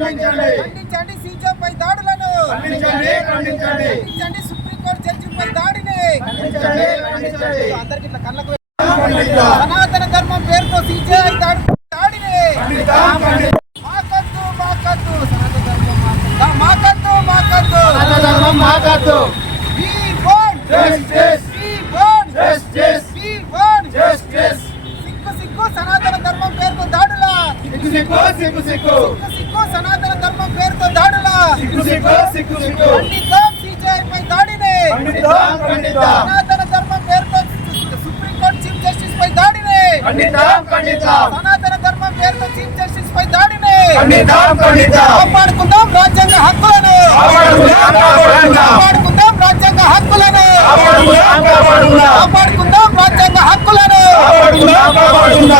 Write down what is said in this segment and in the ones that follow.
ఖండించండి సీజేపై దాడులను ఖండించండి, ఖండించండి. ఖండించండి సుప్రీంకోర్టు జడ్జిపై దాడిని ఖండించండి, ఖండించండి. అందరికి ఇట్లా కళ్ళకు. సనాతన ధర్మం పేరుతో సీజేఐ దాడి దాడిని. మాకద్దు మాకద్దు సనాతన ధర్మం మాకద్దు మాకద్దు ధర్మం మాకద్దు. We want Justice. We want Justice. We want Justice. Sikh సిక్కు సనాతన ధర్మం పేరుతో దాడులా సిక్కు సిక్కు సనాతన ధర్మం పేరుతో దాడులా. సిగ్గు సిగ్గు సిగ్గు సిగ్గు ఖండిద్దాం సీజేఐ పై దాడిని. సనాతన ధర్మం పేరుతో సుప్రీంకోర్టు చీఫ్ జస్టిస్ పై దాడిని. సనాతన ధర్మం పేరుతో చీఫ్ జస్టిస్ పై దాడిని. కాపాడుకుందాం రాజ్యాంగ హక్కులను. కాపాడుకుందాం, రాజ్యాంగ హక్కులను. కాపాడుకుందాం, రాజ్యాంగ హక్కులను.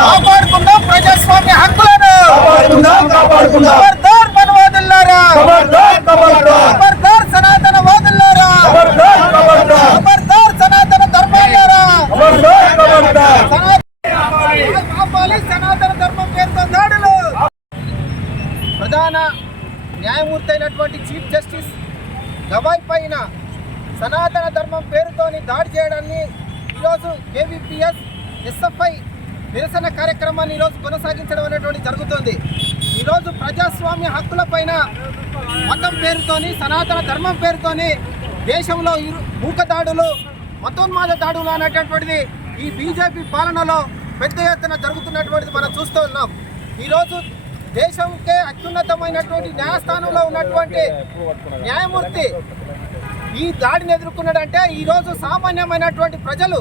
కాపాడుకుందాం ప్రజాస్వామ్య హక్కులను. కాపాడుకుందాం, కాపాడుకుందాం. ఖబర్దార్ మనవాదుల్లారా ఖబర్దార్, ఖబర్దార్. ఖబర్దార్ సనాతన వాదుల్లారా ఖబర్దార్, ఖబర్దార్. ఖబర్దార్ సనాతన ధర్మాలారా ఖబర్దార్, ఖబర్దార్. సనాతన కాపాలి సనాతన ధర్మం పేరుతో దాడులు ప్రధాన న్యాయమూర్తి అయినటువంటి చీఫ్ జస్టిస్ గవాయ్ పైన సనాతన ధర్మం పేరుతోని దాడి చేయడాన్ని ఈరోజు కేవీపీఎస్ ఎస్ఎఫ్ఐ నిరసన కార్యక్రమాన్ని ఈరోజు కొనసాగించడం అనేటువంటి జరుగుతుంది. ఈరోజు ప్రజాస్వామ్య హక్కుల పైన మతం పేరుతోని సనాతన ధర్మం పేరుతోని దేశంలో మూక దాడులు మతోన్మాద దాడులు అనేటటువంటిది ఈ బీజేపీ పాలనలో పెద్ద ఎత్తున జరుగుతున్నటువంటిది మనం చూస్తూ ఉన్నాం. ఈరోజు దేశంకే అత్యున్నతమైనటువంటి న్యాయస్థానంలో ఉన్నటువంటి న్యాయమూర్తి ఈ దాడిని ఎదుర్కొన్నాడంటే ఈరోజు సామాన్యమైనటువంటి ప్రజలు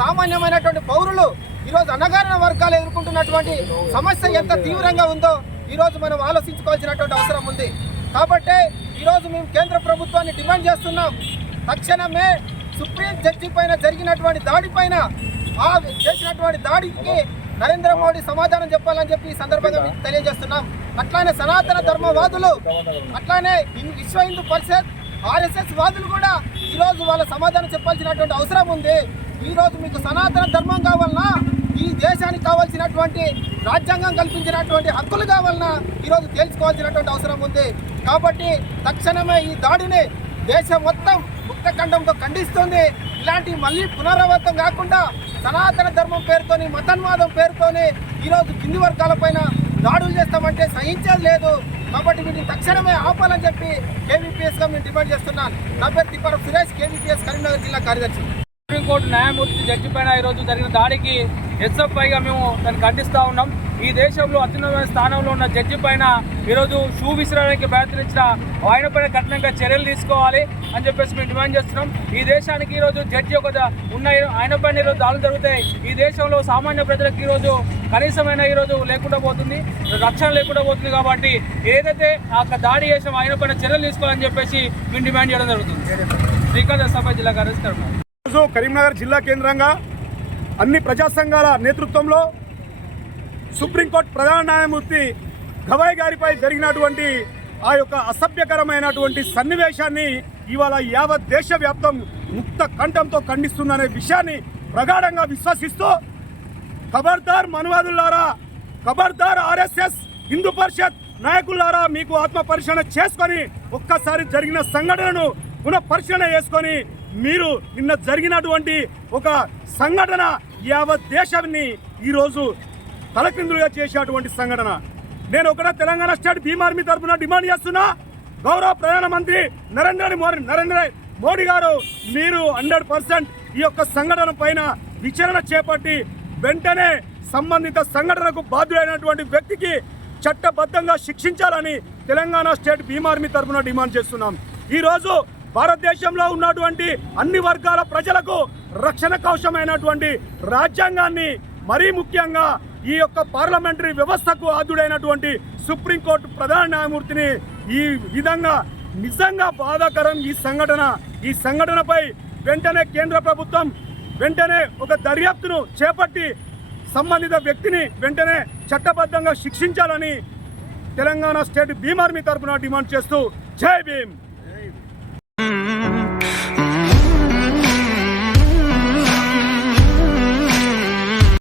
సామాన్యమైనటువంటి పౌరులు ఈరోజు అనగారిన వర్గాలు ఎదుర్కొంటున్నటువంటి సమస్య ఎంత తీవ్రంగా ఉందో ఈరోజు మనం ఆలోచించుకోవాల్సినటువంటి అవసరం ఉంది. కాబట్టి ఈరోజు మేము కేంద్ర ప్రభుత్వాన్ని డిమాండ్ చేస్తున్నాం. తక్షణమే సుప్రీం జడ్జి పైన జరిగినటువంటి దాడి పైన ఆ చేసినటువంటి దాడికి నరేంద్ర మోడీ సమాధానం చెప్పాలని చెప్పి ఈ సందర్భంగా మీకు తెలియజేస్తున్నాం. అట్లానే సనాతన ధర్మవాదులు అట్లానే విశ్వ హిందూ పరిషత్ ఆర్ఎస్ఎస్ వాదులు కూడా ఈరోజు వాళ్ళ సమాధానం చెప్పాల్సినటువంటి అవసరం ఉంది. ఈరోజు మీకు సనాతన ధర్మం కావాలన్నా ఈ దేశానికి కావాల్సినటువంటి రాజ్యాంగం కల్పించినటువంటి హక్కులు కావాలన్నా ఈరోజు తేల్చుకోవాల్సినటువంటి అవసరం ఉంది. కాబట్టి తక్షణమే ఈ దాడిని దేశం మొత్తం ముక్తఖండంతో ఖండిస్తుంది. ఇలాంటి మళ్ళీ పునరావృతం కాకుండా సనాతన ధర్మం పేరుతోని మతన్వాదం పేరుతోని ఈరోజు కింది వర్గాలపైన దాడులు చేస్తామంటే సహించేది లేదు. కాబట్టి వీటిని తక్షణమే ఆపాలని చెప్పి కేవీపీఎస్గా మేము డిమాండ్ చేస్తున్నాను నా పేరు తిప్పర సురేష్ కేవీపీఎస్ కరీంనగర్ జిల్లా కార్యదర్శి. సుప్రీంకోర్టు న్యాయమూర్తి జడ్జి పైన ఈరోజు జరిగిన దాడికి ఎస్ఎఫ్ఐగా మేము దాన్ని ఖండిస్తూ ఉన్నాం. ఈ దేశంలో అత్యున్నతమైన స్థానంలో ఉన్న జడ్జి పైన ఈరోజు షూ విసిరడానికి ప్రయత్నించిన ఆయన పైన కఠినంగా చర్యలు తీసుకోవాలి అని చెప్పేసి మేము డిమాండ్ చేస్తున్నాం. ఈ దేశానికి ఈరోజు జడ్జి ఒక ఉన్న ఆయన పైన ఈరోజు దాడులు జరుగుతాయి. ఈ దేశంలో సామాన్య ప్రజలకు ఈరోజు కనీసమైన ఈరోజు లేకుండా పోతుంది. రక్షణ లేకుండా పోతుంది కాబట్టి ఏదైతే ఆ దాడి చేసిన ఆయన పైన చర్యలు తీసుకోవాలని చెప్పేసి మేము డిమాండ్ చేయడం జరుగుతుంది. శ్రీకాంత్ సభ జిల్లా కార్యదర్శి కరీంనగర్ జిల్లా కేంద్రంగా అన్ని ప్రజా సంఘాల నేతృత్వంలో సుప్రీంకోర్టు ప్రధాన న్యాయమూర్తి గవాయ్ గారిపై జరిగినటువంటి ఆ యొక్క అసభ్యకరమైనటువంటి సన్నివేశాన్ని ఇవాళ యావత్ దేశవ్యాప్తం ముక్త కంఠంతో ఖండిస్తుందనే విషయాన్ని ప్రగాఢంగా విశ్వసిస్తూ ఖబర్దార్ మనువాదులారా ఖబర్దార్ ఆర్ఎస్ఎస్ హిందూ పరిషత్ నాయకులారా మీకు ఆత్మ పరిశీలన చేసుకొని ఒక్కసారి జరిగిన సంఘటనను పునః పరిశీలన చేసుకొని మీరు నిన్న జరిగినటువంటి ఒక సంఘటన యావత్ దేశాన్ని ఈరోజు తలకిందులుగా చేసేటువంటి సంఘటన. నేను ఒకటే తెలంగాణ స్టేట్ భీమార్మీ తరఫున డిమాండ్ చేస్తున్నా గౌరవ ప్రధానమంత్రి నరేంద్ర మోడీ నరేంద్ర మోడీ గారు మీరు హండ్రెడ్ పర్సెంట్ ఈ యొక్క సంఘటన పైన విచారణ చేపట్టి వెంటనే సంబంధిత సంఘటనకు బాధ్యుడైనటువంటి వ్యక్తికి చట్టబద్ధంగా శిక్షించాలని తెలంగాణ స్టేట్ భీమార్మీ తరఫున డిమాండ్ చేస్తున్నాం. ఈరోజు భారతదేశంలో ఉన్నటువంటి అన్ని వర్గాల ప్రజలకు రక్షణ కవచమైనటువంటి రాజ్యాంగాన్ని మరీ ముఖ్యంగా ఈ యొక్క పార్లమెంటరీ వ్యవస్థకు ఆదుడైనటువంటి సుప్రీంకోర్టు ప్రధాన న్యాయమూర్తిని ఈ విధంగా నిజంగా బాధాకరం ఈ సంఘటన. ఈ సంఘటనపై వెంటనే కేంద్ర ప్రభుత్వం వెంటనే ఒక దర్యాప్తును చేపట్టి సంబంధిత వ్యక్తిని వెంటనే చట్టబద్ధంగా శిక్షించాలని తెలంగాణ స్టేట్ బీమార్మీ తరఫున డిమాండ్ చేస్తూ జై భీమ్.